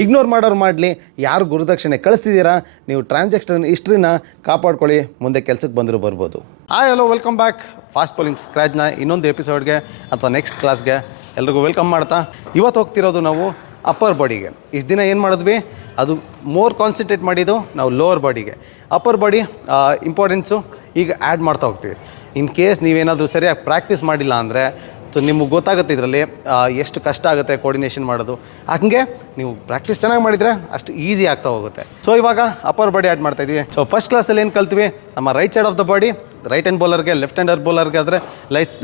Ignore ಮಾಡೋರು ಮಾಡಲಿ, ಯಾರು ಗುರುದಕ್ಷಿಣೆ ಕಳಿಸ್ತಿದ್ದೀರಾ ನೀವು ಟ್ರಾನ್ಸಾಕ್ಷನ್ ಹಿಸ್ಟ್ರಿನ ಕಾಪಾಡ್ಕೊಳ್ಳಿ, ಮುಂದೆ ಕೆಲಸಕ್ಕೆ ಬಂದರೂ ಬರ್ಬೋದು. Hello, welcome back. Fast bowling ಸ್ಕ್ರ್ಯಾಚ್ನ ಇನ್ನೊಂದು ಎಪಿಸೋಡ್ಗೆ ಅಥವಾ ನೆಕ್ಸ್ಟ್ ಕ್ಲಾಸ್ಗೆ ಎಲ್ರಿಗೂ ವೆಲ್ಕಮ್ ಮಾಡ್ತಾ ಇವತ್ತು ಹೋಗ್ತಿರೋದು ನಾವು ಅಪ್ಪರ್ ಬಾಡಿಗೆ. ಇಷ್ಟು ದಿನ ಏನು ಮಾಡಿದ್ವಿ, ಅದು ಮೋರ್ ಕಾನ್ಸಂಟ್ರೇಟ್ ಮಾಡಿದ್ದು ನಾವು ಲೋವರ್ ಬಾಡಿಗೆ. ಅಪ್ಪರ್ ಬಾಡಿ ಇಂಪಾರ್ಟೆನ್ಸು ಈಗ ಆ್ಯಡ್ ಮಾಡ್ತಾ ಹೋಗ್ತೀವಿ. ಇನ್ ಕೇಸ್ ನೀವೇನಾದರೂ ಸರಿಯಾಗಿ ಪ್ರಾಕ್ಟೀಸ್ ಮಾಡಿಲ್ಲ ಅಂದರೆ ಸೊ ನಿಮಗೆ ಗೊತ್ತಾಗುತ್ತೆ ಇದರಲ್ಲಿ ಎಷ್ಟು ಕಷ್ಟ ಆಗುತ್ತೆ ಕೋರ್ಡಿನೇಷನ್ ಮಾಡೋದು. ಹಾಗೆ ನೀವು ಪ್ರಾಕ್ಟೀಸ್ ಚೆನ್ನಾಗಿ ಮಾಡಿದರೆ ಅಷ್ಟು ಈಸಿ ಆಗ್ತಾ ಹೋಗುತ್ತೆ. ಸೊ ಇವಾಗ ಅಪ್ಪರ್ ಬಾಡಿ ಆ್ಯಡ್ ಮಾಡ್ತಾಯಿದ್ವಿ. ಸೊ ಫಸ್ಟ್ ಕ್ಲಾಸಲ್ಲಿ ಏನು ಕಲ್ತೀವಿ, ನಮ್ಮ right side of the body right hand ಬೌಲರ್ಗೆ, ಲೆಫ್ಟ್ ಹ್ಯಾಂಡರ್ ಬೌಲರ್ಗೆ ಆದರೆ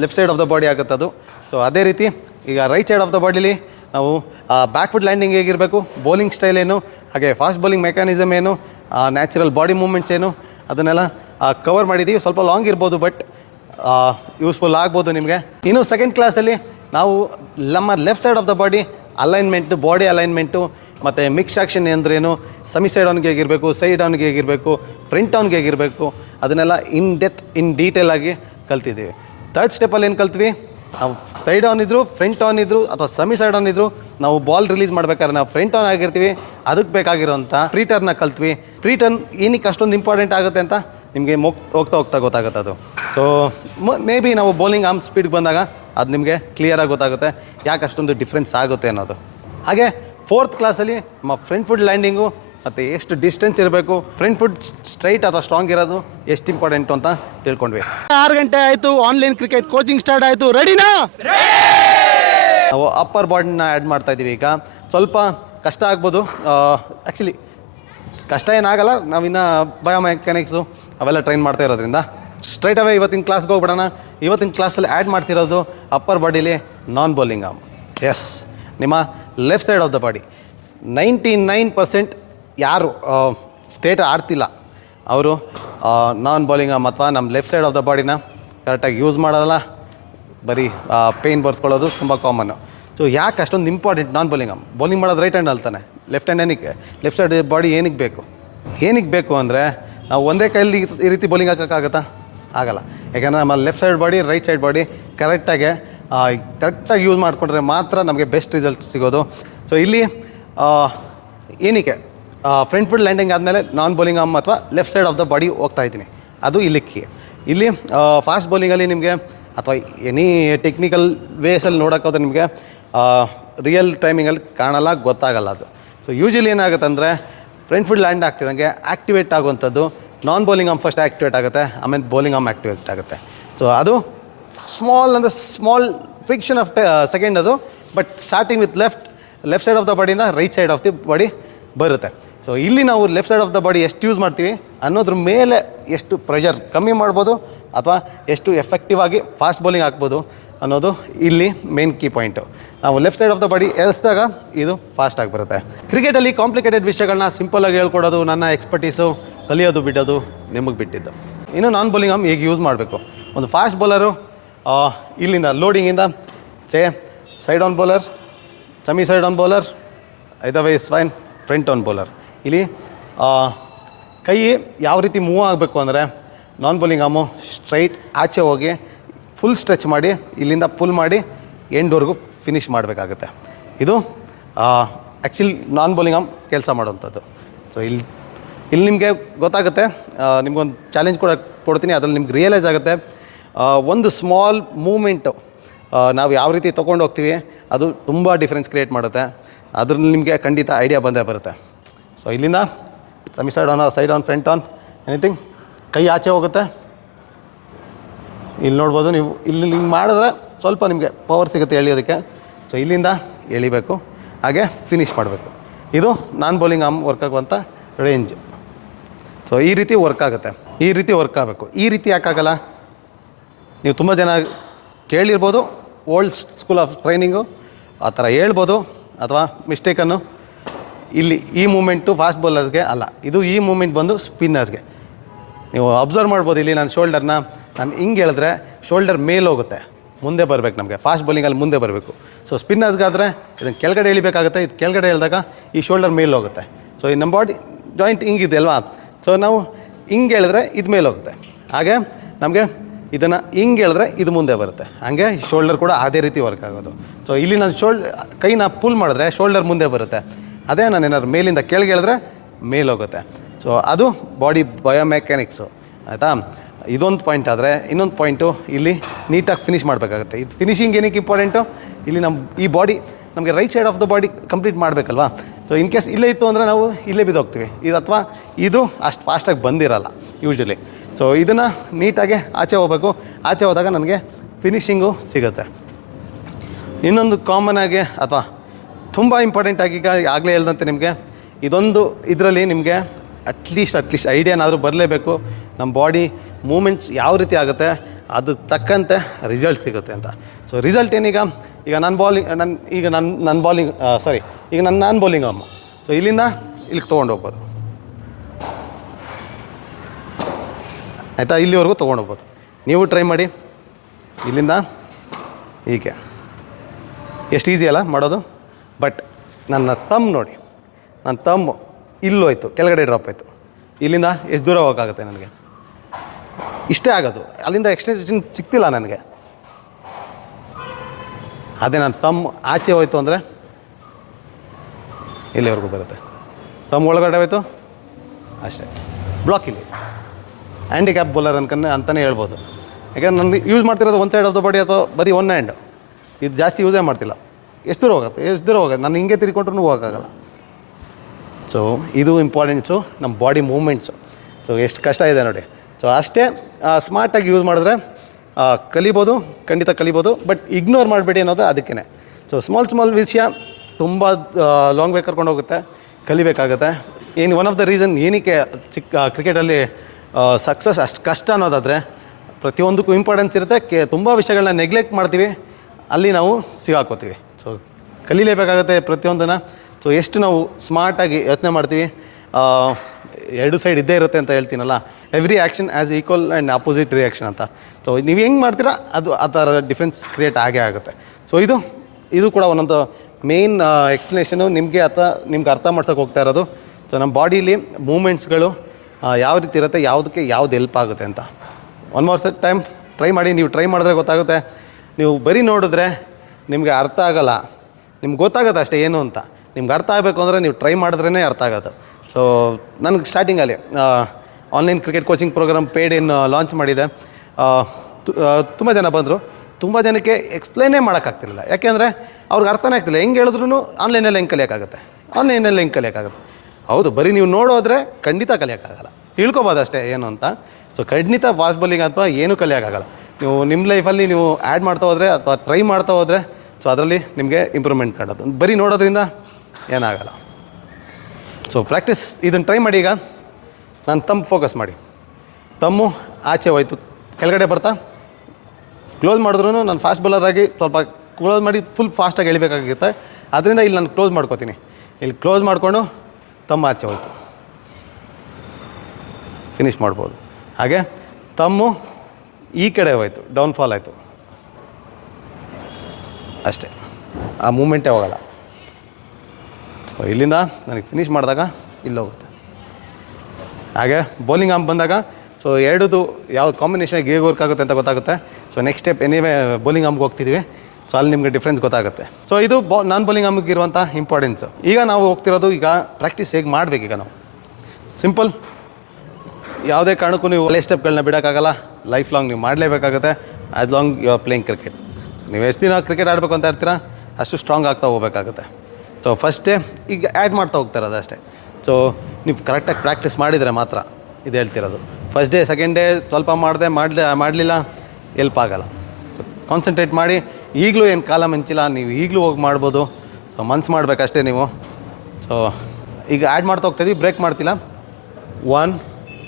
left side of the body ಆಗುತ್ತೆ ಅದು. ಸೊ ಅದೇ ರೀತಿ ಈಗ ರೈಟ್ ಸೈಡ್ ಆಫ್ ದ ಬಾಡಿಲಿ ನಾವು ಬ್ಯಾಕ್ ಫುಟ್ ಲ್ಯಾಂಡಿಂಗ್ ಹೇಗಿರಬೇಕು, ಬೌಲಿಂಗ್ ಸ್ಟೈಲ್ ಏನು, ಹಾಗೆ ಫಾಸ್ಟ್ ಬೌಲಿಂಗ್ ಮೆಕ್ಯಾನಿಸಮ್ ಏನು, ನ್ಯಾಚುರಲ್ ಬಾಡಿ ಮೂಮೆಂಟ್ಸ್ ಏನು, ಅದನ್ನೆಲ್ಲ ಕವರ್ ಮಾಡಿದ್ದೀವಿ. ಸ್ವಲ್ಪ ಲಾಂಗ್ ಇರ್ಬೋದು ಬಟ್ ಯೂಸ್ಫುಲ್ ಆಗ್ಬೋದು ನಿಮಗೆ. ಇನ್ನು ಸೆಕೆಂಡ್ ಕ್ಲಾಸಲ್ಲಿ ನಾವು ನಮ್ಮ left side of the body alignment, body alignment ಮತ್ತು ಮಿಕ್ಸ್ ಆ್ಯಕ್ಷನ್ ಅಂದ್ರೇನು, ಸೆಮಿ ಸೈಡ್ ಆನ್ಗೆ ಹೇಗಿರಬೇಕು, ಸೈಡ್ ಆನ್ಗೆ ಹೇಗಿರಬೇಕು, ಫ್ರಂಟ್ ಆನ್ಗೆ ಹೇಗಿರಬೇಕು, ಅದನ್ನೆಲ್ಲ ಇನ್ ಡೀಟೇಲ್ ಆಗಿ ಕಲ್ತಿದ್ದೀವಿ. ಥರ್ಡ್ ಸ್ಟೆಪ್ಪಲ್ಲಿ ಏನು ಕಲ್ತ್ವಿ, ನಾವು ಸೈಡ್ ಆನ್ ಇದ್ದರು, ಫ್ರಂಟ್ ಆನ್ ಇದ್ದರು ಅಥವಾ ಸೆಮಿ ಸೈಡ್ ಆನ್ ಇದ್ದರು, ನಾವು ಬಾಲ್ ರಿಲೀಸ್ ಮಾಡ್ಬೇಕಾದ್ರೆ ನಾವು ಫ್ರಂಟ್ ಆನ್ ಆಗಿರ್ತೀವಿ, ಅದಕ್ಕೆ ಬೇಕಾಗಿರೋಂಥ ಪ್ರೀಟರ್ನ ಕಲ್ತ್ವಿ. ಪ್ರೀಟರ್ನ್ ಏನಕ್ಕೆ ಅಷ್ಟೊಂದು ಇಂಪಾರ್ಟೆಂಟ್ ಆಗುತ್ತೆ ಅಂತ ನಿಮಗೆ ಹೋಗ್ತಾ ಗೊತ್ತಾಗುತ್ತೆ ಅದು. ಸೊ ಮೇ ಬಿ ನಾವು ಬೌಲಿಂಗ್ ಆರ್ಮ್ ಸ್ಪೀಡ್ಗೆ ಬಂದಾಗ ಅದು ನಿಮಗೆ ಕ್ಲಿಯರಾಗಿ ಗೊತ್ತಾಗುತ್ತೆ ಯಾಕೆ ಅಷ್ಟೊಂದು ಡಿಫ್ರೆನ್ಸ್ ಆಗುತ್ತೆ ಅನ್ನೋದು. ಹಾಗೆ ಫೋರ್ತ್ ಕ್ಲಾಸಲ್ಲಿ ನಮ್ಮ ಫ್ರಂಟ್ ಫುಟ್ ಲ್ಯಾಂಡಿಂಗು ಮತ್ತು ಎಷ್ಟು ಡಿಸ್ಟೆನ್ಸ್ ಇರಬೇಕು, ಫ್ರಂಟ್ ಫುಟ್ ಸ್ಟ್ರೈಟ್ ಅಥವಾ ಸ್ಟ್ರಾಂಗ್ ಇರೋದು ಎಷ್ಟು ಇಂಪಾರ್ಟೆಂಟು ಅಂತ ತಿಳ್ಕೊಂಡ್ವಿ. 6 ಗಂಟೆ ಆಯಿತು, ಆನ್ಲೈನ್ ಕ್ರಿಕೆಟ್ ಕೋಚಿಂಗ್ ಸ್ಟಾರ್ಟ್ ಆಯಿತು. ರೆಡಿನಾ? ನಾವು ಅಪ್ಪರ್ ಬಾಡಿನ ಆ್ಯಡ್ ಮಾಡ್ತಾಯಿದ್ದೀವಿ. ಈಗ ಸ್ವಲ್ಪ ಕಷ್ಟ ಆಗ್ಬೋದು, ಆ್ಯಕ್ಚುಲಿ ಕಷ್ಟ ಏನಾಗಲ್ಲ, ನಾವಿನ್ನು ಬಯೋಮೆಕ್ಯಾನಿಕ್ಸು ಅವೆಲ್ಲ ಟ್ರೈನ್ ಮಾಡ್ತಾ ಇರೋದ್ರಿಂದ ಸ್ಟ್ರೈಟ್ ಅವೇ ಇವತ್ತಿನ ಕ್ಲಾಸ್ಗೆ ಹೋಗ್ಬಿಡೋಣ. ಇವತ್ತಿನ ಕ್ಲಾಸಲ್ಲಿ ಆ್ಯಡ್ ಮಾಡ್ತಿರೋದು ಅಪ್ಪರ್ ಬಾಡಿಲಿ ನಾನ್ ಬೌಲಿಂಗ್ ಆರ್ಮ್. ಎಸ್, ನಿಮ್ಮ left side of the body 99% ಯಾರು ಸ್ಟೇಟ್ ಆಡ್ತಿಲ್ಲ ಅವರು ನಾನ್ ಬೌಲಿಂಗ್ ಆರ್ಮ್ ಅಥವಾ ನಮ್ಮ ಲೆಫ್ಟ್ ಸೈಡ್ ಆಫ್ ದ ಬಾಡಿನ ಕರೆಕ್ಟಾಗಿ ಯೂಸ್ ಮಾಡೋದಲ್ಲ, ಬರೀ ಪೇಯ್ನ್ ಬರ್ಸ್ಕೊಳ್ಳೋದು ತುಂಬ ಕಾಮನ್ನು. ಸೊ ಯಾಕೆ ಅಷ್ಟೊಂದು ಇಂಪಾರ್ಟೆಂಟ್ ನಾನ್ ಬೌಲಿಂಗ್ ಆರ್ಮ್? ಬೌಲಿಂಗ್ ಮಾಡೋದು ರೈಟ್ ಹ್ಯಾಂಡ್ ಅಲ್ತಾನೆ, ಲೆಫ್ಟ್ ಹ್ಯಾಂಡ್ ಏನಕ್ಕೆ? ಲೆಫ್ಟ್ ಸೈಡ್ ಬಾಡಿ ಏನಕ್ಕೆ ಬೇಕು ಅಂದರೆ ನಾವು ಒಂದೇ ಕೈಯಲ್ಲಿ ಈ ರೀತಿ ಬೌಲಿಂಗ್ ಹಾಕೋಕ್ಕಾಗತ್ತಾ? ಆಗಲ್ಲ. ಯಾಕೆಂದರೆ ನಮ್ಮ left side body right side body ಕರೆಕ್ಟಾಗಿ ಯೂಸ್ ಮಾಡಿಕೊಂಡ್ರೆ ಮಾತ್ರ ನಮಗೆ ಬೆಸ್ಟ್ ರಿಸಲ್ಟ್ ಸಿಗೋದು. ಸೊ ಇಲ್ಲಿ ಏನಕ್ಕೆ ಫ್ರಂಟ್ ಫುಟ್ ಲ್ಯಾಂಡಿಂಗ್ ಆದಮೇಲೆ ನಾನ್ ಬೌಲಿಂಗ್ ಆರ್ಮ್ ಅಥವಾ left side of the body ಹೋಗ್ತಾ ಇದ್ದೀನಿ, ಅದು ಇಲ್ಲಿ ಫಾಸ್ಟ್ ಬೌಲಿಂಗಲ್ಲಿ ನಿಮಗೆ ಅಥವಾ ಎನಿ ಟೆಕ್ನಿಕಲ್ ವೇಸಲ್ಲಿ ನೋಡೋಕ್ಕೋದ್ರೆ ನಿಮಗೆ ರಿಯಲ್ ಟೈಮಿಂಗಲ್ಲಿ ಕಾಣಲ್ಲ, ಗೊತ್ತಾಗಲ್ಲ ಅದು. ಸೊ ಯೂಶಲಿ ಏನಾಗುತ್ತೆ ಅಂದರೆ ಫ್ರಂಟ್ ಫುಟ್ ಲ್ಯಾಂಡ್ ಆಗ್ತಿದ್ದಂಗೆ ಆ್ಯಕ್ಟಿವೇಟ್ ಆಗುವಂಥದ್ದು non bowling arm first activate ಆಗುತ್ತೆ, ಆಮೇಲೆ ಬೌಲಿಂಗ್ ಆರ್ಮ್ ಆ್ಯಕ್ಟಿವೇಟ್ ಆಗುತ್ತೆ. ಸೊ ಅದು ಸ್ಮಾಲ್ ಫ್ರಿಕ್ಷನ್ ಆಫ್ ಸೆಕೆಂಡ್ ಅದು, but starting with left side of the ಬಾಡಿಯಿಂದ right side of the body ಬರುತ್ತೆ. ಸೊ ಇಲ್ಲಿ ನಾವು left side of the body ಎಷ್ಟು ಯೂಸ್ ಮಾಡ್ತೀವಿ ಅನ್ನೋದ್ರ ಮೇಲೆ ಎಷ್ಟು ಪ್ರೆಷರ್ ಕಮ್ಮಿ ಮಾಡ್ಬೋದು ಅಥವಾ ಎಷ್ಟು ಎಫೆಕ್ಟಿವ್ ಆಗಿ ಫಾಸ್ಟ್ ಬೌಲಿಂಗ್ ಹಾಕ್ಬೋದು ಅನ್ನೋದು ಇಲ್ಲಿ ಮೇನ್ ಕೀ ಪಾಯಿಂಟು. ನಾವು left side of the body ಎಳಿಸಿದಾಗ ಇದು ಫಾಸ್ಟಾಗಿ ಬರುತ್ತೆ. ಕ್ರಿಕೆಟಲ್ಲಿ ಕಾಂಪ್ಲಿಕೇಟೆಡ್ ವಿಷಯಗಳನ್ನ ಸಿಂಪಲಾಗಿ ಹೇಳ್ಕೊಡೋದು ನನ್ನ ಎಕ್ಸ್ಪರ್ಟೀಸು, ಕಲಿಯೋದು ಬಿಡೋದು ನಿಮಗೆ ಬಿಟ್ಟಿದ್ದು. ಇನ್ನು ನಾನ್ ಬೌಲಿಂಗ್ ಆರ್ಮ್ ಹೇಗೆ ಯೂಸ್ ಮಾಡಬೇಕು, ಒಂದು ಫಾಸ್ಟ್ ಬೌಲರು ಇಲ್ಲಿಂದ ಲೋಡಿಂಗಿಂದ side on bowler, semi side on bowler, otherwise fine front on bowler. ಇಲ್ಲಿ ಕೈ ಯಾವ ರೀತಿ ಮೂವ್ ಆಗಬೇಕು ಅಂದರೆ ನಾನ್ ಬೌಲಿಂಗ್ ಆರ್ಮು ಸ್ಟ್ರೈಟ್ ಆಚೆ ಹೋಗಿ ಫುಲ್ ಸ್ಟ್ರೆಚ್ ಮಾಡಿ ಇಲ್ಲಿಂದ ಪುಲ್ ಮಾಡಿ ಎಂಡ್ವರೆಗೂ ಫಿನಿಷ್ ಮಾಡಬೇಕಾಗುತ್ತೆ. ಇದು ಆ್ಯಕ್ಚುಲಿ ನಾನ್ ಬೌಲಿಂಗ್ ಆರ್ಮ್ ಕೆಲಸ ಮಾಡೋವಂಥದ್ದು. ಸೊ ಇಲ್ಲಿ ನಿಮಗೆ ಗೊತ್ತಾಗುತ್ತೆ, ನಿಮ್ಗೊಂದು ಚಾಲೆಂಜ್ ಕೂಡ ಕೊಡ್ತೀನಿ, ಅದ್ರಲ್ಲಿ ನಿಮ್ಗೆ ರಿಯಲೈಸ್ ಆಗುತ್ತೆ ಒಂದು ಸ್ಮಾಲ್ ಮೂಮೆಂಟು ನಾವು ಯಾವ ರೀತಿ ತೊಗೊಂಡು ಹೋಗ್ತೀವಿ ಅದು ತುಂಬ ಡಿಫ್ರೆನ್ಸ್ ಕ್ರಿಯೇಟ್ ಮಾಡುತ್ತೆ. ಅದ್ರಲ್ಲಿ ನಿಮಗೆ ಖಂಡಿತ ಐಡಿಯಾ ಬಂದೇ ಬರುತ್ತೆ. ಸೊ ಇಲ್ಲಿಂದ semi side on front on anything, ಕೈ ಆಚೆ ಹೋಗುತ್ತೆ. ಇಲ್ಲಿ ನೋಡ್ಬೋದು ನೀವು, ಇಲ್ಲಿ ಹಿಂಗೆ ಮಾಡಿದ್ರೆ ಸ್ವಲ್ಪ ನಿಮಗೆ ಪವರ್ ಸಿಗುತ್ತೆ ಎಳೆಯೋದಕ್ಕೆ. ಸೊ ಇಲ್ಲಿಂದ ಎಳಿಬೇಕು, ಹಾಗೆ ಫಿನಿಷ್ ಮಾಡಬೇಕು. ಇದು ನಾನ್ ಬೌಲಿಂಗ್ ಆರ್ಮ್ ವರ್ಕ್ ಆಗುವಂಥ ರೇಂಜ್. ಸೊ ಈ ರೀತಿ ವರ್ಕ್ ಆಗುತ್ತೆ, ಈ ರೀತಿ ವರ್ಕ್ ಆಗಬೇಕು. ಈ ರೀತಿ ಯಾಕಾಗಲ್ಲ, ನೀವು ತುಂಬ ಜನ ಕೇಳಿರ್ಬೋದು, ಓಲ್ಡ್ ಸ್ಕೂಲ್ ಆಫ್ ಟ್ರೈನಿಂಗು ಆ ಥರ ಹೇಳ್ಬೋದು, ಅಥವಾ ಮಿಸ್ಟೇಕನ್ನು. ಇಲ್ಲಿ ಈ ಮೂಮೆಂಟು ಫಾಸ್ಟ್ ಬೌಲರ್ಸ್ಗೆ ಅಲ್ಲ, ಇದು ಈ ಮೂಮೆಂಟ್ ಬಂದು ಸ್ಪಿನ್ನರ್ಸ್ಗೆ. ನೀವು ಅಬ್ಸರ್ವ್ ಮಾಡ್ಬೋದು, ಇಲ್ಲಿ ನಾನು ಶೋಲ್ಡರ್ನ ನಾನು ಹಿಂಗೆ ಹೇಳಿದ್ರೆ ಶೋಲ್ಡರ್ ಮೇಲೆ ಹೋಗುತ್ತೆ, ಮುಂದೆ ಬರಬೇಕು, ನಮಗೆ ಫಾಸ್ಟ್ ಬೌಲಿಂಗಲ್ಲಿ ಮುಂದೆ ಬರಬೇಕು. ಸೊ ಸ್ಪಿನ್ನರ್ಸ್ಗಾದರೆ ಇದನ್ನು ಕೆಳಗಡೆ ಎಳಿಬೇಕಾಗುತ್ತೆ, ಇದು ಕೆಳಗಡೆ ಎಳೆದಾಗ ಈ ಶೋಲ್ಡರ್ ಮೇಲೆ ಹೋಗುತ್ತೆ. ಸೊ ಈ ನಮ್ಮ ಬಾಡಿ ಜಾಯಿಂಟ್ ಹಿಂಗಿದೆ ಅಲ್ವಾ, ಸೊ ನಾವು ಹಿಂಗೆ ಹೇಳಿದ್ರೆ ಇದು ಮೇಲೆ ಹೋಗುತ್ತೆ, ಹಾಗೆ ನಮಗೆ ಇದನ್ನು ಹಿಂಗೆ ಹೇಳಿದ್ರೆ ಇದು ಮುಂದೆ ಬರುತ್ತೆ, ಹಾಗೆ ಶೋಲ್ಡರ್ ಕೂಡ ಅದೇ ರೀತಿ ವರ್ಕ್ ಆಗೋದು. ಸೊ ಇಲ್ಲಿ ನಾನು ಕೈನ ಪುಲ್ ಮಾಡಿದ್ರೆ ಶೋಲ್ಡರ್ ಮುಂದೆ ಬರುತ್ತೆ, ಅದೇ ನಾನು ಏನಾದ್ರು ಮೇಲಿಂದ ಕೆಳಗೆ ಹೇಳಿದ್ರೆ ಮೇಲೆ ಹೋಗುತ್ತೆ. ಸೊ ಅದು ಬಾಡಿ ಬಯೋಮೆಕ್ಯಾನಿಕ್ಸು, ಆಯಿತಾ. ಇದೊಂದು ಪಾಯಿಂಟ್ ಆದರೆ ಇನ್ನೊಂದು ಪಾಯಿಂಟು ಇಲ್ಲಿ ನೀಟಾಗಿ ಫಿನಿಷ್ ಮಾಡಬೇಕಾಗುತ್ತೆ. ಇದು ಫಿನಿಷಿಂಗ್ ಏನಕ್ಕೆ ಇಂಪಾರ್ಟೆಂಟು, ಇಲ್ಲಿ ನಮ್ಮ ಈ ಬಾಡಿ ನಮಗೆ right side of the body complete ಮಾಡಬೇಕಲ್ವಾ. ಸೊ ಇನ್ ಕೇಸ್ ಇಲ್ಲೇ ಇತ್ತು ಅಂದರೆ ನಾವು ಇಲ್ಲೇ ಬಿದ್ದೋಗ್ತೀವಿ. ಇದು ಅಥವಾ ಇದು ಅಷ್ಟು ಫಾಸ್ಟಾಗಿ ಬಂದಿರಲ್ಲ ಯೂಶ್ವಲಿ. ಸೊ ಇದನ್ನು ನೀಟಾಗಿ ಆಚೆ ಹೋಗಬೇಕು. ಆಚೆ ಹೋದಾಗ ನನಗೆ ಫಿನಿಷಿಂಗು ಸಿಗುತ್ತೆ. ಇನ್ನೊಂದು ಕಾಮನ್ ಆಗಿ ಅಥವಾ ತುಂಬ ಇಂಪಾರ್ಟೆಂಟಾಗಿ ಈಗ ಆಗಲೇ ಹೇಳ್ದಂತೆ ನಿಮಗೆ ಇದೊಂದು ಇದರಲ್ಲಿ ನಿಮಗೆ ಅಟ್ಲೀಸ್ಟ್ ಐಡಿಯಾನಾದರೂ ಬರಲೇಬೇಕು. ನಮ್ಮ ಬಾಡಿ ಮೂಮೆಂಟ್ಸ್ ಯಾವ ರೀತಿ ಆಗುತ್ತೆ ಅದಕ್ಕೆ ತಕ್ಕಂತೆ ರಿಸಲ್ಟ್ ಸಿಗುತ್ತೆ ಅಂತ. ಸೊ ರಿಸಲ್ಟ್ ಏನೀಗ, ಈಗ ನಾನು ಬೌಲಿಂಗ್ ಅಮ್ಮ. ಸೊ ಇಲ್ಲಿಂದ ಇಲ್ಲಿಗೆ ತೊಗೊಂಡು ಹೋಗ್ಬೋದು, ಆಯಿತಾ. ಇಲ್ಲಿವರೆಗೂ ತೊಗೊಂಡು ಹೋಗ್ಬೋದು. ನೀವು ಟ್ರೈ ಮಾಡಿ. ಇಲ್ಲಿಂದ ಹೀಗೆ ಎಷ್ಟು ಈಸಿ ಅಲ್ಲ ಮಾಡೋದು. ಬಟ್ ನನ್ನ ನೋಡಿ, ನನ್ನ ತಮ್ಮ ಇಲ್ಲೋಯ್ತು, ಕೆಳಗಡೆ ಡ್ರಾಪ್ ಆಯಿತು. ಇಲ್ಲಿಂದ ಎಷ್ಟು ದೂರ ಹೋಗೋಕ್ಕಾಗುತ್ತೆ ನನಗೆ? ಇಷ್ಟೇ ಆಗೋದು. ಅಲ್ಲಿಂದ ಎಕ್ಸ್ಟೆನ್ಷನ್ ಸಿಗ್ತಿಲ್ಲ ನನಗೆ. ಅದೇ ನನ್ನ ತಮ್ಮ ಆಚೆ ಹೋಯ್ತು ಅಂದರೆ ಇಲ್ಲಿವರೆಗೂ ಬರುತ್ತೆ. ತಮ್ಮ ಒಳಗಡೆ ಹೋಯ್ತು ಅಷ್ಟೇ. ಬ್ಲಾಕ್ ಇಲ್ಲಿ ಹ್ಯಾಂಡಿಕ್ಯಾಪ್ ಬೌಲರ್ ಅಂತಲೇ ಹೇಳ್ಬೋದು. ಯಾಕಂದ್ರೆ ನನಗೆ ಯೂಸ್ ಮಾಡ್ತಿರೋದು one side of the body ಅಥವಾ ಬರೀ ಒನ್ ಹ್ಯಾಂಡ್. ಇದು ಜಾಸ್ತಿ ಯೂಸೇ ಮಾಡ್ತಿಲ್ಲ. ಎಷ್ಟು ದೂರ ಹೋಗುತ್ತೆ ನಾನು ಹಿಂಗೆ ತಿರ್ಕೊಂಡ್ರೂ ಹೋಗೋಕ್ಕಾಗಲ್ಲ. ಸೊ ಇದು ಇಂಪಾರ್ಟೆಂಟ್ಸು, ನಮ್ಮ ಬಾಡಿ ಮೂಮೆಂಟ್ಸು. ಸೊ ಎಷ್ಟು ಕಷ್ಟ ಇದೆ ನೋಡಿ. ಸೊ ಅಷ್ಟೇ ಸ್ಮಾರ್ಟಾಗಿ ಯೂಸ್ ಮಾಡಿದ್ರೆ ಕಲಿಬೋದು, ಖಂಡಿತ ಕಲಿಬೋದು. ಬಟ್ ಇಗ್ನೋರ್ ಮಾಡಬೇಡಿ ಅನ್ನೋದು ಅದಕ್ಕೇ. ಸೊ ಸ್ಮಾಲ್ ವಿಷಯ ತುಂಬ ಲಾಂಗ್ ವೇ ಕರ್ಕೊಂಡು ಹೋಗುತ್ತೆ, ಕಲಿಬೇಕಾಗುತ್ತೆ. ಏನು ಒನ್ ಆಫ್ ದ ರೀಸನ್ ಏನಕ್ಕೆ ಕ್ರಿಕೆಟಲ್ಲಿ ಸಕ್ಸಸ್ ಅಷ್ಟು ಕಷ್ಟ ಅನ್ನೋದಾದರೆ ಪ್ರತಿಯೊಂದಕ್ಕೂ ಇಂಪಾರ್ಟೆನ್ಸ್ ಇರುತ್ತೆ. ತುಂಬ ವಿಷಯಗಳನ್ನ ನೆಗ್ಲೆಕ್ಟ್ ಮಾಡ್ತೀವಿ, ಅಲ್ಲಿ ನಾವು ಸಿಗಾಕೋತೀವಿ. ಸೊ ಕಲೀಲೇಬೇಕಾಗುತ್ತೆ ಪ್ರತಿಯೊಂದನ್ನು. ಸೊ ಎಷ್ಟು ನಾವು ಸ್ಮಾರ್ಟಾಗಿ ಯೋಚನೆ ಮಾಡ್ತೀವಿ, ಎರಡು ಸೈಡ್ ಇದ್ದೇ ಇರುತ್ತೆ ಅಂತ ಹೇಳ್ತೀನಲ್ಲ. Every action as equal and opposite reaction ಅಂತ. ಸೊ ನೀವು ಹೆಂಗೆ ಮಾಡ್ತೀರಾ ಅದು ಆ ಥರ ಡಿಫ್ರೆನ್ಸ್ ಕ್ರಿಯೇಟ್ ಆಗೇ ಆಗುತ್ತೆ. ಸೊ ಇದು ಕೂಡ ಒಂದೊಂದು ಮೇನ್ ಎಕ್ಸ್ಪ್ಲನೇಷನು ನಿಮಗೆ ನಿಮ್ಗೆ ಅರ್ಥ ಮಾಡ್ಸೋಕೆ ಹೋಗ್ತಾ ಇರೋದು. ಸೊ ನಮ್ಮ ಬಾಡೀಲಿ ಮೂಮೆಂಟ್ಸ್ಗಳು ಯಾವ ರೀತಿ ಇರುತ್ತೆ, ಯಾವುದಕ್ಕೆ ಯಾವ್ದು ಹೆಲ್ಪ್ ಆಗುತ್ತೆ ಅಂತ. ಒನ್ ಮೋರ್ ಟೈಮ್ ಟ್ರೈ ಮಾಡಿ. ನೀವು ಟ್ರೈ ಮಾಡಿದ್ರೆ ಗೊತ್ತಾಗುತ್ತೆ. ನೀವು ಬರೀ ನೋಡಿದ್ರೆ ನಿಮಗೆ ಅರ್ಥ ಆಗೋಲ್ಲ. ನಿಮ್ಗೆ ಗೊತ್ತಾಗುತ್ತೆ ಅಷ್ಟೇ ಏನು ಅಂತ. ನಿಮ್ಗೆ ಅರ್ಥ ಆಗಬೇಕು ಅಂದರೆ ನೀವು ಟ್ರೈ ಮಾಡಿದ್ರೇ ಅರ್ಥ ಆಗೋದು. ಸೊ ನನಗೆ ಸ್ಟಾರ್ಟಿಂಗಲ್ಲಿ online cricket coaching program paid launch ಮಾಡಿದೆ. ತುಂಬ ಜನ ಬಂದರು. ತುಂಬ ಜನಕ್ಕೆ ಎಕ್ಸ್ಪ್ಲೈನೇ ಮಾಡೋಕ್ಕಾಗ್ತಿರಲಿಲ್ಲ. ಯಾಕೆಂದರೆ ಅವ್ರಿಗೆ ಅರ್ಥನೇ ಆಗ್ತಿಲ್ಲ. ಹೆಂಗೆ ಹೇಳಿದ್ರು ಆನ್ಲೈನಲ್ಲಿ ಹೆಂಗೆ ಕಲಿಯೋಕ್ಕಾಗುತ್ತೆ. ಹೌದು, ಬರೀ ನೀವು ನೋಡೋದ್ರೆ ಖಂಡಿತ ಕಲಿಯೋಕ್ಕಾಗಲ್ಲ. ತಿಳ್ಕೊಬೋದು ಅಷ್ಟೇ ಏನು ಅಂತ. ಸೊ ಖಂಡಿತ ಫಾಸ್ಟ್ ಬೌಲಿಂಗ್ ಅಥವಾ ಏನೂ ಕಲಿಯೋಕ್ಕಾಗಲ್ಲ. ನೀವು ನಿಮ್ಮ ಲೈಫಲ್ಲಿ ನೀವು ಆ್ಯಡ್ ಮಾಡ್ತಾ ಹೋದರೆ ಅಥವಾ ಟ್ರೈ ಮಾಡ್ತಾ ಹೋದರೆ ಸೊ ಅದರಲ್ಲಿ ನಿಮಗೆ ಇಂಪ್ರೂವ್ಮೆಂಟ್ ಕಾಣೋದು. ಬರೀ ನೋಡೋದ್ರಿಂದ ಏನಾಗಲ್ಲ. ಸೊ ಪ್ರಾಕ್ಟೀಸ್ ಇದನ್ನು ಟ್ರೈ ಮಾಡಿ. ಈಗ ನಾನು ತಮ್ಮ ಫೋಕಸ್ ಮಾಡಿ. ತಮ್ಮು ಆಚೆ ಹೋಯ್ತು, ಕೆಳಗಡೆ ಬರ್ತಾ ಕ್ಲೋಸ್ ಮಾಡಿದ್ರೂ ನಾನು ಫಾಸ್ಟ್ ಬೌಲರಾಗಿ ಸ್ವಲ್ಪ ಕ್ಲೋಸ್ ಮಾಡಿ ಫುಲ್ ಫಾಸ್ಟಾಗಿ ಎಳಿಬೇಕಾಗುತ್ತೆ. ಅದರಿಂದ ಇಲ್ಲಿ ನಾನು ಕ್ಲೋಸ್ ಮಾಡ್ಕೋತೀನಿ. ಇಲ್ಲಿ ಕ್ಲೋಸ್ ಮಾಡಿಕೊಂಡು ತಮ್ಮ ಆಚೆ ಹೋಯ್ತು, ಫಿನಿಷ್ ಮಾಡ್ಬೋದು. ಹಾಗೆ ತಮ್ಮು ಈ ಕಡೆ ಹೋಯ್ತು, ಡೌನ್ಫಾಲ್ ಆಯಿತು ಅಷ್ಟೇ. ಆ ಮೂಮೆಂಟೇ ಹೋಗಲ್ಲ. ಸೊ ಇಲ್ಲಿಂದ ನನಗೆ ಫಿನಿಷ್ ಮಾಡಿದಾಗ ಇಲ್ಲೋಗುತ್ತೆ. ಹಾಗೆ ಬೌಲಿಂಗ್ ಆರ್ಮ್ ಬಂದಾಗ ಸೊ ಎರಡದು ಯಾವ ಕಾಂಬಿನೇಷನ್ ಹೇಗೆ ವರ್ಕ್ ಆಗುತ್ತೆ ಅಂತ ಗೊತ್ತಾಗುತ್ತೆ. So next step anyway bowling ಆರ್ಮ್ಗೆ ಹೋಗ್ತಿದ್ದೀವಿ. ಸೊ ಅಲ್ಲಿ ನಿಮಗೆ ಡಿಫ್ರೆನ್ಸ್ ಗೊತ್ತಾಗುತ್ತೆ. ಸೊ ಇದು ನಾನ್ ಬೌಲಿಂಗ್ ಆರ್ಮ್ಗೆ ಇರುವಂಥ ಇಂಪಾರ್ಟೆನ್ಸು. ಈಗ ನಾವು ಹೋಗ್ತಿರೋದು ಈಗ ಪ್ರಾಕ್ಟೀಸ್ ಹೇಗೆ ಮಾಡಬೇಕು. ಈಗ ನಾವು ಸಿಂಪಲ್, ಯಾವುದೇ ಕಾರಣಕ್ಕೂ ನೀವು ಒಳ್ಳೆ ಸ್ಟೆಪ್ಗಳನ್ನ ಬಿಡೋಕ್ಕಾಗಲ್ಲ. ಲೈಫ್ ಲಾಂಗ್ ನೀವು ಮಾಡಲೇಬೇಕಾಗುತ್ತೆ as long you are playing cricket. ನೀವು ಎಷ್ಟು ದಿನ ಕ್ರಿಕೆಟ್ ಆಡಬೇಕು ಅಂತ ಇರ್ತೀರಾ ಅಷ್ಟು ಸ್ಟ್ರಾಂಗ್ ಆಗ್ತಾ ಹೋಗಬೇಕಾಗುತ್ತೆ. ಸೊ ಫಸ್ಟೇ ಈಗ ಆ್ಯಡ್ ಮಾಡ್ತಾ ಹೋಗ್ತಿರೋದು ಅಷ್ಟೇ. ಸೊ ನೀವು ಕರೆಕ್ಟಾಗಿ ಪ್ರಾಕ್ಟೀಸ್ ಮಾಡಿದರೆ ಮಾತ್ರ ಇದು ಹೇಳ್ತಿರೋದು. ಫಸ್ಟ್ ಡೇ ಸೆಕೆಂಡ್ ಡೇ ಸ್ವಲ್ಪ ಮಾಡಲಿಲ್ಲ ಎಲ್ಪ್ ಆಗೋಲ್ಲ. ಸೊ ಕಾನ್ಸಂಟ್ರೇಟ್ ಮಾಡಿ. ಈಗಲೂ ಏನು ಕಾಲ ಮಿಂಚಿಲ್ಲ, ನೀವು ಈಗಲೂ ಹೋಗಿ ಮಾಡ್ಬೋದು. ಸೊ ಮನ್ಸು ಮಾಡಬೇಕಷ್ಟೇ ನೀವು. ಸೊ ಈಗ ಆ್ಯಡ್ ಮಾಡ್ತಾ ಹೋಗ್ತಾಯಿದ್ದೀವಿ, ಬ್ರೇಕ್ ಮಾಡ್ತಿಲ್ಲ. 1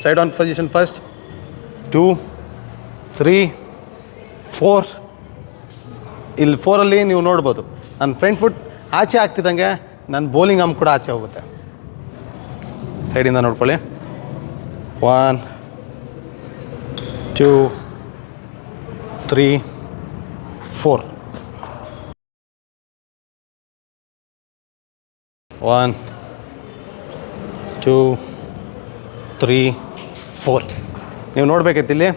ಸೈಡ್ ಆನ್ ಪೊಸಿಷನ್ ಫಸ್ಟ್, 2 3 4. ಇಲ್ಲಿ 4ಅಲ್ಲಿ ನೀವು ನೋಡ್ಬೋದು ನನ್ನ ಫ್ರಂಟ್ ಫುಟ್ ಆಚೆ ಆಗ್ತಿದ್ದಂಗೆ ನನ್ನ ಬೌಲಿಂಗ್ ಆರ್ಮ್ ಕೂಡ ಆಚೆ ಹೋಗುತ್ತೆ. ಸೈಡಿಂದ ನೋಡ್ಕೊಳ್ಳಿ. 1 2 3 4. 1 2 3 4. ನೀವು ನೋಡಬೇಕಿತ್ತು ಇಲ್ಲಿ.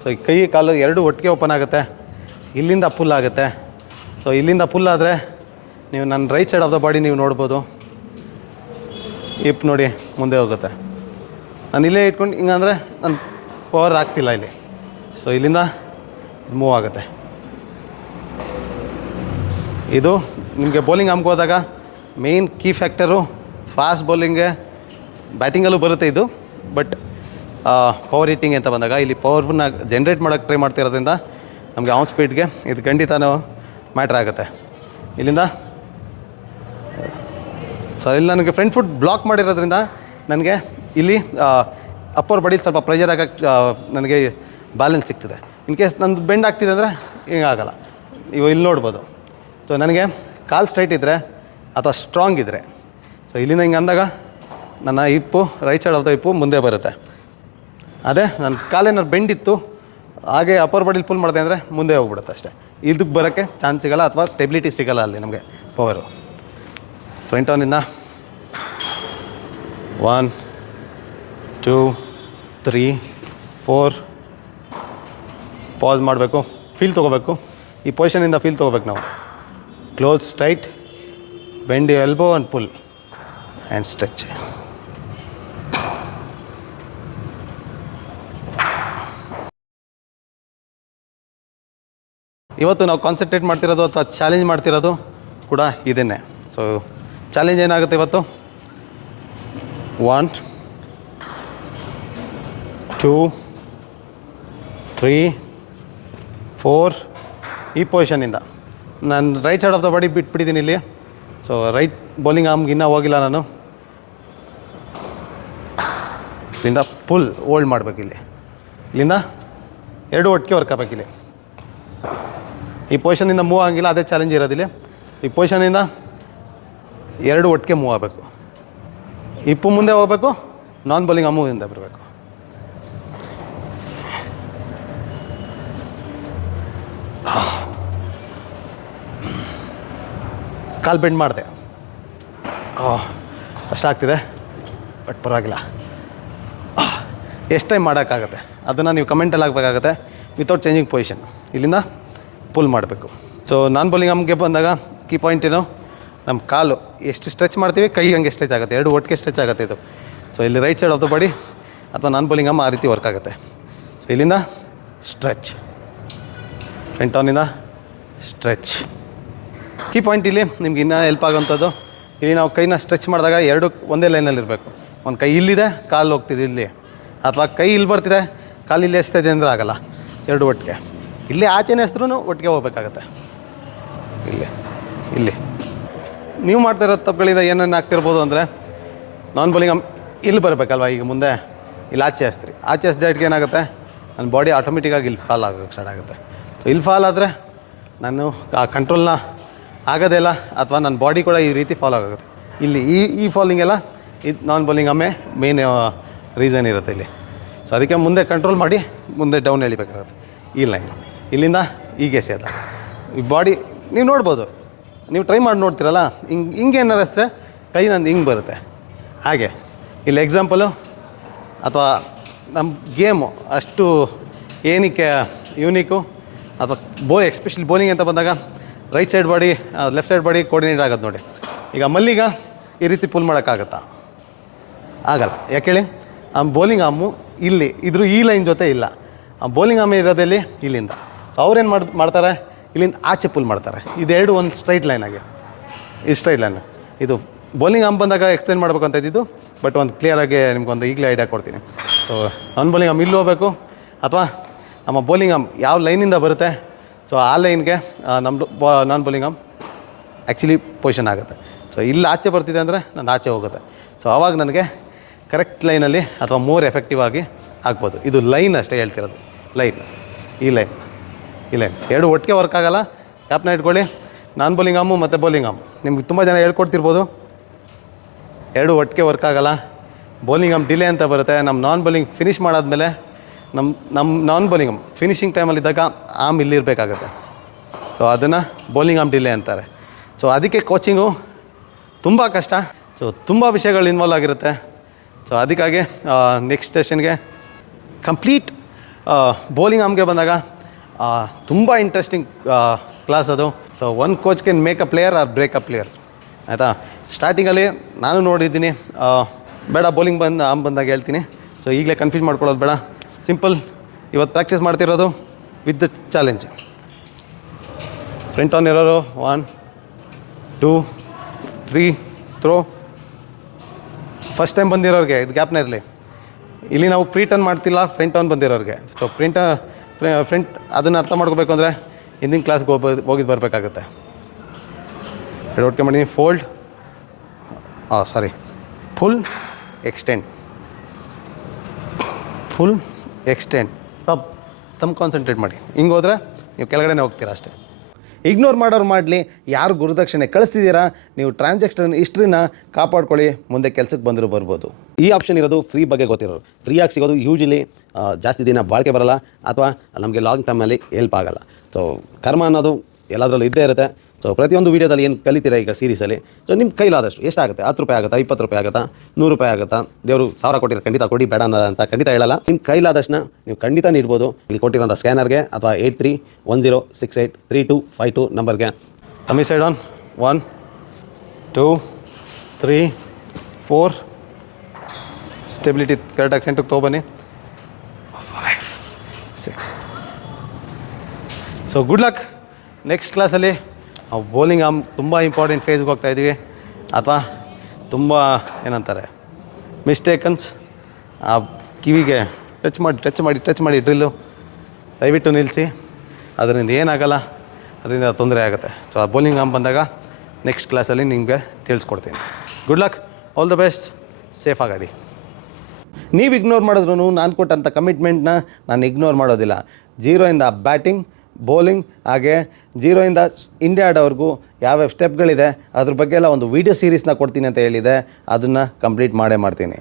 ಸೊ ಈ ಕೈ ಕಾಲು ಎರಡು ಒಟ್ಟಿಗೆ ಓಪನ್ ಆಗುತ್ತೆ. ಇಲ್ಲಿಂದ ಫುಲ್ ಆಗುತ್ತೆ. ಸೊ ಇಲ್ಲಿಂದ ಫುಲ್ ಆದರೆ ನೀವು ನನ್ನ right side of the body ನೀವು ನೋಡ್ಬೋದು. ಹಿಪ್ ನೋಡಿ ಮುಂದೆ ಹೋಗುತ್ತೆ. ನಾನು ಇಲ್ಲೇ ಇಟ್ಕೊಂಡು ಹಿಂಗಂದರೆ ನಾನು ಪವರ್ ಆಗ್ತಿಲ್ಲ ಇಲ್ಲಿ. ಸೊ ಇಲ್ಲಿಂದ ಮೂವ್ ಆಗುತ್ತೆ. ಇದು ನಿಮಗೆ ಬೌಲಿಂಗ್ ಆಮ್ಗೆ ಹೋದಾಗ ಮೇಯ್ನ್ ಕೀ ಫ್ಯಾಕ್ಟರು ಫಾಸ್ಟ್ ಬೌಲಿಂಗ್ಗೆ ಬ್ಯಾಟಿಂಗಲ್ಲೂ ಬರುತ್ತೆ ಇದು. ಬಟ್ ಪವರ್ ಹಿಟ್ಟಿಂಗ್ ಅಂತ ಬಂದಾಗ ಇಲ್ಲಿ ಪವರ್ನ ಜನ್ರೇಟ್ ಮಾಡೋಕ್ಕೆ ಟ್ರೈ ಮಾಡ್ತಿರೋದ್ರಿಂದ ನಮಗೆ ಆನ್ ಸ್ಪೀಡ್ಗೆ ಇದು ಖಂಡಿತನೂ ಮ್ಯಾಟ್ರ್ ಆಗುತ್ತೆ. ಇಲ್ಲಿಂದ ಸೊ ಇಲ್ಲಿ ನನಗೆ ಫ್ರಂಟ್ ಫುಟ್ ಬ್ಲಾಕ್ ಮಾಡಿರೋದ್ರಿಂದ ನನಗೆ ಇಲ್ಲಿ ಅಪ್ಪರ್ ಬಾಡಿ ಸ್ವಲ್ಪ ಪ್ರೆಷರ್ ಆಗೋಕ್ಕೆ ನನಗೆ ಬ್ಯಾಲೆನ್ಸ್ ಸಿಗ್ತಿದೆ. ಇನ್ ಕೇಸ್ ನಂದು ಬೆಂಡ್ ಆಗ್ತಿದೆ ಅಂದರೆ ಹಿಂಗಾಗಲ್ಲ. ಇವು ಇಲ್ಲಿ ನೋಡ್ಬೋದು. ಸೊ ನನಗೆ ಕಾಲು ಸ್ಟ್ರೈಟ್ ಇದ್ದರೆ ಅಥವಾ ಸ್ಟ್ರಾಂಗ್ ಇದ್ದರೆ, ಸೊ ಇಲ್ಲಿಂದ ಹಿಂಗೆ ಅಂದಾಗ ನನ್ನ ಹಿಪ್ಪು ರೈಟ್ ಸೈಡ್ ಆಫ್ ದ ಹಿಪ್ಪು ಮುಂದೆ ಬರುತ್ತೆ. ಅದೇ ನನ್ನ ಕಾಲೇನಾದ್ರು ಬೆಂಡಿತ್ತು ಹಾಗೆ ಅಪ್ಪರ್ ಬಾಡಿಲಿ ಫುಲ್ ಮಾಡಿದೆ ಅಂದರೆ ಮುಂದೆ ಹೋಗ್ಬಿಡುತ್ತೆ ಅಷ್ಟೇ. ಇದಕ್ಕೆ ಬರೋಕ್ಕೆ ಚಾನ್ಸ್ ಸಿಗೋಲ್ಲ ಅಥವಾ ಸ್ಟೆಬಿಲಿಟಿ ಸಿಗೋಲ್ಲ ಅಲ್ಲಿ ನಮಗೆ ಪವರು. ಫ್ರಂಟ್ ಆನಿಂದ 1 2 3 4 ಪಾಸ್ ಮಾಡಬೇಕು, ಫೀಲ್ ತೊಗೋಬೇಕು. ಈ ಪೊಸಿಷನಿಂದ ಫೀಲ್ ತೊಗೋಬೇಕು ನಾವು. Close straight, bend elbow and pull and stretch. ಇವತ್ತು ನಾವು ಕಾನ್ಸಂಟ್ರೇಟ್ ಮಾಡ್ತಿರೋದು ಅಥವಾ ಚಾಲೆಂಜ್ ಮಾಡ್ತಿರೋದು ಕೂಡ ಇದನ್ನೇ. ಸೊ ಚಾಲೆಂಜ್ ಏನಾಗುತ್ತೆ ಇವತ್ತು, 1 2 3 4 ಈ ಪೊಸಿಷನಿಂದ ನಾನು right side of the body ಬಿಟ್ಬಿಟ್ಟಿದ್ದೀನಿ ಇಲ್ಲಿ. ಸೊ ರೈಟ್ ಬೌಲಿಂಗ್ ಆರ್ಮ್ಗೆ ಇನ್ನೂ ಹೋಗಿಲ್ಲ ನಾನು. ಇಲ್ಲಿಂದ ಫುಲ್ ಹೋಲ್ಡ್ ಮಾಡಬೇಕು. ಇಲ್ಲಿಂದ 2 ಒಟ್ಟಿಗೆ ವರ್ಕ್ ಆಗಬೇಕಿಲ್ಲಿ. ಈ ಪೊಸಿಷನಿಂದ ಮೂವ್ ಆಗಿಲ್ಲ, ಅದೇ ಚಾಲೆಂಜ್ ಇರೋದಿಲ್ಲ. ಈ ಪೊಸಿಷನಿಂದ 2 ಒಟ್ಟಿಗೆ ಮೂವ್ ಆಗಬೇಕು. ಹಿಪ್ಪು ಮುಂದೆ ಹೋಗಬೇಕು, ನಾನ್ ಬೌಲಿಂಗ್ ಆರ್ಮು ಹಿಂದೆ ಬರಬೇಕು. ಕಾಲು ಬೆಂಡ್ ಮಾಡಿದೆ, ಕಷ್ಟಾಗ್ತಿದೆ ಬಟ್ ಪರವಾಗಿಲ್ಲ. ಎಷ್ಟು ಟೈಮ್ ಮಾಡೋಕ್ಕಾಗತ್ತೆ ಅದನ್ನು ನೀವು ಕಮೆಂಟಲ್ಲಿ ಹಾಕಬೇಕಾಗತ್ತೆ. ವಿತೌಟ್ ಚೇಂಜಿಂಗ್ ಪೊಸಿಷನ್ ಇಲ್ಲಿಂದ ಪುಲ್ ಮಾಡಬೇಕು. ಸೊ ನಾನ್ ಬೌಲಿಂಗ್ ಆರ್ಮ್ಗೆ ಬಂದಾಗ ಕೀ ಪಾಯಿಂಟ್ ಏನು, ನಮ್ಮ ಕಾಲು ಎಷ್ಟು ಸ್ಟ್ರೆಚ್ ಮಾಡ್ತೀವಿ, ಕೈ ಹಂಗೆ ಸ್ಟ್ರೆಚ್ ಆಗುತ್ತೆ, 2 ಒಟ್ಟಿಗೆ ಸ್ಟ್ರೆಚ್ ಆಗುತ್ತೆ ಇದು. ಸೊ ಇಲ್ಲಿ right side of the body ಅಥವಾ ನಾನ್ ಬೌಲಿಂಗ್ ಆರ್ಮ್ ಆ ರೀತಿ ವರ್ಕ್ ಆಗುತ್ತೆ. ಸೊ ಇಲ್ಲಿಂದ ಸ್ಟ್ರೆಚ್, ಫ್ರಂಟ್ ಆನಿಂದ ಸ್ಟ್ರೆಚ್. ಕೀ ಪಾಯಿಂಟ್ ಇಲ್ಲಿ ನಿಮ್ಗೆ ಇನ್ನೂ ಹೆಲ್ಪ್ ಆಗೋಂಥದ್ದು, ಇಲ್ಲಿ ನಾವು ಕೈನ ಸ್ಟ್ರೆಚ್ ಮಾಡಿದಾಗ 2 ಒಂದೇ ಲೈನಲ್ಲಿ ಇರಬೇಕು. ಒಂದು ಕೈ ಇಲ್ಲಿದೆ, ಕಾಲು ಹೋಗ್ತಿದೆ ಇಲ್ಲಿ, ಅಥವಾ ಕೈ ಇಲ್ಲಿ ಬರ್ತಿದೆ, ಕಾಲು ಇಲ್ಲಿ ಎಸ್ತಿದೆ ಅಂದರೆ ಆಗೋಲ್ಲ. 2 ಒಟ್ಟಿಗೆ ಇಲ್ಲಿ ಆಚೆನೇ ಎಸ್ದ್ರೂ ಒಟ್ಟಿಗೆ ಹೋಗ್ಬೇಕಾಗತ್ತೆ. ಇಲ್ಲಿ ನೀವು ಮಾಡ್ತಾ ಇರೋ ತಪ್ಪುಗಳಿಂದ ಏನೇನು ಆಗ್ತಿರ್ಬೋದು ಅಂದರೆ, ನಾನ್ ಬೌಲಿಂಗ್ ಇಲ್ಲಿ ಬರಬೇಕಲ್ವ, ಈಗ ಮುಂದೆ ಇಲ್ಲಿ ಆಚೆ ಹಚ್ತೀರಿ, ಆಚೆ ಹಚ್ಚಿದಾಟಿಗೆ ಏನಾಗುತ್ತೆ, ನನ್ನ ಬಾಡಿ ಆಟೋಮೆಟಿಕ್ಕಾಗಿ ಇಲ್ಲಿ ಫಾಲ್ ಆಗೋಕ್ಕೆ ಸ್ಟಾರ್ಟ್ ಆಗುತ್ತೆ. ಸೊ ಇಲ್ಲಿ ಫಾಲ್ ಆದರೆ ನಾನು ಆ ಕಂಟ್ರೋಲ್ನ ಆಗೋದೇ ಇಲ್ಲ, ಅಥವಾ ನನ್ನ ಬಾಡಿ ಕೂಡ ಈ ರೀತಿ ಫಾಲೋ ಆಗುತ್ತೆ. ಇಲ್ಲಿ ಈ ಫಾಲಿಂಗ್ ಎಲ್ಲ ಇದು ನಾನ್ ಬೌಲಿಂಗ್ ಆಮೆ ಮೇನ್ ರೀಸನ್ ಇರುತ್ತೆ ಇಲ್ಲಿ. ಸೊ ಅದಕ್ಕೆ ಮುಂದೆ ಕಂಟ್ರೋಲ್ ಮಾಡಿ ಮುಂದೆ ಡೌನ್ ಎಳಿಬೇಕಾಗುತ್ತೆ. ಈ ಲೈನ್ ಇಲ್ಲಿಂದ ಹೀಗೆ ಸೇದ ಈ ಬಾಡಿ ನೀವು ನೋಡ್ಬೋದು, ನೀವು ಟ್ರೈ ಮಾಡಿ ನೋಡ್ತೀರಲ್ಲ, ಹಿಂಗೆ ಏನಾರು ಅಷ್ಟೇ ಕೈ ನಂದು ಹಿಂಗೆ ಬರುತ್ತೆ. ಹಾಗೆ ಇಲ್ಲಿ ಎಕ್ಸಾಂಪಲು ಅಥವಾ ನಮ್ಮ ಗೇಮು ಅಷ್ಟು ಏನಕ್ಕೆ ಯೂನಿಕು, ಅಥವಾ ಎಸ್ಪೆಷಲಿ ಬೌಲಿಂಗ್ ಅಂತ ಬಂದಾಗ right side body left side body coordinate ಆಗೋದು ನೋಡಿ. ಈಗ ಮಲ್ಲಿಗ ಈ ರೀತಿ ಪುಲ್ ಮಾಡೋಕ್ಕಾಗತ್ತಾ? ಆಗಲ್ಲ. ಯಾಕೆ ಹೇಳಿ, ಆ ಬೌಲಿಂಗ್ ಆಮು ಇಲ್ಲಿ ಇದ್ರ ಈ ಲೈನ್ ಜೊತೆ ಇಲ್ಲ, ಆ ಬೌಲಿಂಗ್ ಆಮೆ ಇರೋದಲ್ಲಿ ಇಲ್ಲಿಂದ. ಸೊ ಅವ್ರೇನು ಮಾಡ್ತಾರೆ, ಇಲ್ಲಿಂದ ಆಚೆ ಪುಲ್ ಮಾಡ್ತಾರೆ. ಇದೆರಡು ಒಂದು ಸ್ಟ್ರೈಟ್ ಲೈನಾಗೆ, ಇದು ಸ್ಟ್ರೈಟ್ ಲೈನ್. ಇದು ಬೌಲಿಂಗ್ ಆಮ್ ಬಂದಾಗ ಎಕ್ಸ್ಪ್ಲೇನ್ ಮಾಡ್ಬೇಕಂತ ಇದ್ದಿದ್ದು, ಬಟ್ ಒಂದು ಕ್ಲಿಯರಾಗಿ ನಿಮ್ಗೊಂದು ಈಗಲೇ ಐಡಿಯಾ ಕೊಡ್ತೀನಿ. ಸೊ ನಾನ್ ಬೌಲಿಂಗ್ ಆಮ್ ಇಲ್ಲಿ ಹೋಗಬೇಕು, ಅಥವಾ ನಮ್ಮ ಬೌಲಿಂಗ್ ಆಮ್ ಯಾವ ಲೈನಿಂದ ಬರುತ್ತೆ, ಸೊ ಆ ಲೈನ್ಗೆ ನಮ್ಮದು ನಾನ್ ಬೌಲಿಂಗ್ ಆಮ್ ಆ್ಯಕ್ಚುಲಿ ಪೊಸಿಷನ್ ಆಗುತ್ತೆ. ಸೊ ಇಲ್ಲಿ ಆಚೆ ಬರ್ತಿದೆ ಅಂದರೆ ನಾನು ಆಚೆ ಹೋಗುತ್ತೆ. ಸೊ ಆವಾಗ ನನಗೆ ಕರೆಕ್ಟ್ ಲೈನಲ್ಲಿ ಅಥವಾ ಮೋರ್ ಎಫೆಕ್ಟಿವ್ ಆಗಿ ಆಗ್ಬೋದು. ಇದು ಲೈನ್ ಅಷ್ಟೇ ಹೇಳ್ತಿರೋದು, ಲೈನ್, ಈ ಲೈನ್ 2 ಒಟ್ಟಿಗೆ ವರ್ಕ್ ಆಗೋಲ್ಲ. ಯಾಪ್ನ ಇಟ್ಕೊಳ್ಳಿ, ನಾನ್ ಬೌಲಿಂಗ್ ಆಮು ಮತ್ತು ಬೌಲಿಂಗ್ ಆಮ್ ನಿಮ್ಗೆ ತುಂಬ ಜನ ಹೇಳ್ಕೊಡ್ತಿರ್ಬೋದು. 2 ಒಟ್ಟಿಗೆ ವರ್ಕ್ ಆಗೋಲ್ಲ. ಬೌಲಿಂಗ್ ಆಮ್ ಡಿಲೇ ಅಂತ ಬರುತ್ತೆ. ನಮ್ಮ ನಾನ್ ಬೌಲಿಂಗ್ ಫಿನಿಷ್ ಮಾಡಾದ್ಮೇಲೆ ನಮ್ಮ ನಾನ್ ಬೌಲಿಂಗ್ ಆಮ್ ಫಿನಿಷಿಂಗ್ ಟೈಮಲ್ಲಿದ್ದಾಗ ಆಮ್ ಇಲ್ಲಿರಬೇಕಾಗತ್ತೆ. ಸೊ ಅದನ್ನು ಬೌಲಿಂಗ್ ಆಮ್ ಡಿಲೇ ಅಂತಾರೆ. ಸೊ ಅದಕ್ಕೆ ಕೋಚಿಂಗು ತುಂಬ ಕಷ್ಟ. ಸೊ ತುಂಬ ವಿಷಯಗಳು ಇನ್ವಾಲ್ವ್ ಆಗಿರುತ್ತೆ. ಸೊ ಅದಕ್ಕಾಗಿ ನೆಕ್ಸ್ಟ್ ಸೆಷನ್ಗೆ ಕಂಪ್ಲೀಟ್ ಬೌಲಿಂಗ್ ಆಮ್ಗೆ ಬಂದಾಗ ತುಂಬ ಇಂಟ್ರೆಸ್ಟಿಂಗ್ ಕ್ಲಾಸ್ ಅದು. So one coach can make a player or break a player. ಆಯಿತಾ. ಸ್ಟಾರ್ಟಿಂಗಲ್ಲಿ ನಾನು ನೋಡಿದ್ದೀನಿ, ಬೇಡ ಬೌಲಿಂಗ್ ಬಂದಾಗ ಹೇಳ್ತೀನಿ. ಸೊ ಈಗಲೇ ಕನ್ಫ್ಯೂಸ್ ಮಾಡ್ಕೊಳ್ಳೋದು ಬೇಡ, ಸಿಂಪಲ್. ಇವತ್ತು ಪ್ರಾಕ್ಟೀಸ್ ಮಾಡ್ತಿರೋದು with the challenge. Front on ಇರೋರು 1 2 3 ಥ್ರೋ. ಫಸ್ಟ್ ಟೈಮ್ ಬಂದಿರೋರಿಗೆ ಇದು ಗ್ಯಾಪ್ನ ಇರಲಿ. ಇಲ್ಲಿ ನಾವು ಪ್ರೀ ಟರ್ನ್ ಮಾಡ್ತಿಲ್ಲ, ಫ್ರಂಟ್ ಆನ್ ಬಂದಿರೋರಿಗೆ. ಸೊ ಫ್ರಂಟ್ ಅದನ್ನು ಅರ್ಥ ಮಾಡ್ಕೋಬೇಕು ಅಂದರೆ ಹಿಂದಿನ ಕ್ಲಾಸ್ಗೆ ಹೋಗಿದ್ದು ಬರಬೇಕಾಗುತ್ತೆ. ಒಟ್ಟಿಗೆ ಮಾಡಿದ್ದೀನಿ. Fold, full extend, full extend. ತಮ್ಮ ಕಾನ್ಸಂಟ್ರೇಟ್ ಮಾಡಿ. ಹಿಂಗೆ ಹೋದರೆ ನೀವು ಕೆಳಗಡೆನೇ ಹೋಗ್ತೀರಾ ಅಷ್ಟೇ. ಇಗ್ನೋರ್ ಮಾಡೋರು ಮಾಡಲಿ, ಯಾರು ಗುರುದಕ್ಷಿಣೆ ಕಳಿಸ್ತಿದ್ದೀರಾ ನೀವು ಟ್ರಾನ್ಸಾಕ್ಷನ್ ಹಿಸ್ಟ್ರಿನ ಕಾಪಾಡ್ಕೊಳ್ಳಿ, ಮುಂದೆ ಕೆಲಸಕ್ಕೆ ಬಂದರೂ ಬರ್ಬೋದು. ಈ ಆಪ್ಷನ್ ಇರೋದು ಫ್ರೀ ಬಗ್ಗೆ ಗೊತ್ತಿರೋರು. ಫ್ರೀಯಾಗಿ ಸಿಗೋದು ಯೂಶಲಿ ಜಾಸ್ತಿ ದಿನ ಬಾಳಿಕೆ ಬರೋಲ್ಲ, ಅಥವಾ ನಮಗೆ ಲಾಂಗ್ ಟರ್ಮಲ್ಲಿ ಹೆಲ್ಪ್ ಆಗೋಲ್ಲ. ಸೊ ಕರ್ಮ ಅನ್ನೋದು ಎಲ್ಲದರಲ್ಲೂ ಇದ್ದೇ ಇರುತ್ತೆ. ಸೊ ಪ್ರತಿಯೊಂದು ವೀಡಿಯೋದಲ್ಲಿ ಏನು ಕಲಿತೀರಾ ಈಗ ಸೀರೀಸಲ್ಲಿ, ಸೊ ನಿಮ್ಮ ಕೈಲಾದಷ್ಟು ಎಷ್ಟಾಗುತ್ತೆ, 10 ರೂಪಾಯಿ ಆಗುತ್ತಾ, 20 ರೂಪಾಯಿ ಆಗುತ್ತಾ, 100 ರೂಪಾಯಿ ಆಗುತ್ತಾ, ದೇವರು 1000 ಕೊಟ್ಟಿದ್ರೆ ಖಂಡಿತ ಕೊಡಿ, ಬೇಡ ಅಂತ ಖಂಡಿತ ಹೇಳಲ್ಲ. ನಿಮ್ಮ ಕೈಲಾದಷ್ಟನ್ನ ನೀವು ಖಂಡಿತ ನೀಡ್ಬೋದು. ಇಲ್ಲಿ ಕೊಟ್ಟಿರೋಂಥ ಸ್ಕ್ಯಾನರ್ಗೆ ಅಥವಾ 8310683252 ನಂಬರ್ಗೆ. ಕಮ್ಮಿ ಸೈಡ್ ಆನ್ 1 2 3 4. ಸ್ಟೆಬಿಲಿಟಿ ಕರೆಕ್ಟಾಗಿ ಸೆಂಟ್ರಿಗೆ ತೊಗೊಬನ್ನಿ. 5 6. So good luck. ನೆಕ್ಸ್ಟ್ ಕ್ಲಾಸಲ್ಲಿ ಬೌಲಿಂಗ್ ತುಂಬ ಇಂಪಾರ್ಟೆಂಟ್ ಫೇಸ್ಗೆ ಹೋಗ್ತಾಯಿದ್ದೀವಿ, ಅಥವಾ ತುಂಬ ಏನಂತಾರೆ ಮಿಸ್ಟೇಕನ್ಸ್. ಆ ಕಿವಿಗೆ ಟಚ್ ಮಾಡಿ ಡ್ರಿಲ್ಲು ದಯವಿಟ್ಟು ನಿಲ್ಲಿಸಿ. ಅದರಿಂದ ಏನಾಗಲ್ಲ, ಅದರಿಂದ ತೊಂದರೆ ಆಗುತ್ತೆ. ಸೊ ಆ ಬೌಲಿಂಗ್ ಬಂದಾಗ ನೆಕ್ಸ್ಟ್ ಕ್ಲಾಸಲ್ಲಿ ನಿಮಗೆ ತಿಳಿಸ್ಕೊಡ್ತೀನಿ. Good luck, all the best, ಸೇಫಾಗಿ ಆಡಿ. ನೀವು ಇಗ್ನೋರ್ ಮಾಡಿದ್ರು ನಾನು ಕೊಟ್ಟಂಥ ಕಮಿಟ್ಮೆಂಟ್ನ ನಾನು ಇಗ್ನೋರ್ ಮಾಡೋದಿಲ್ಲ. 0ಇಂದ ಬ್ಯಾಟಿಂಗ್, ಬೌಲಿಂಗ್, ಹಾಗೆ 0ಇಂದ ಇಂಡಿಯಾ ಆಡೋವರೆಗೂ ಯಾವ್ಯಾವ ಸ್ಟೆಪ್ಗಳಿದೆ ಅದ್ರ ಬಗ್ಗೆ ಎಲ್ಲ ಒಂದು ವೀಡಿಯೋ ಸೀರೀಸ್ನ ಕೊಡ್ತೀನಿ ಅಂತ ಹೇಳಿದೆ. ಅದನ್ನು ಕಂಪ್ಲೀಟ್ ಮಾಡೇ ಮಾಡ್ತೀನಿ.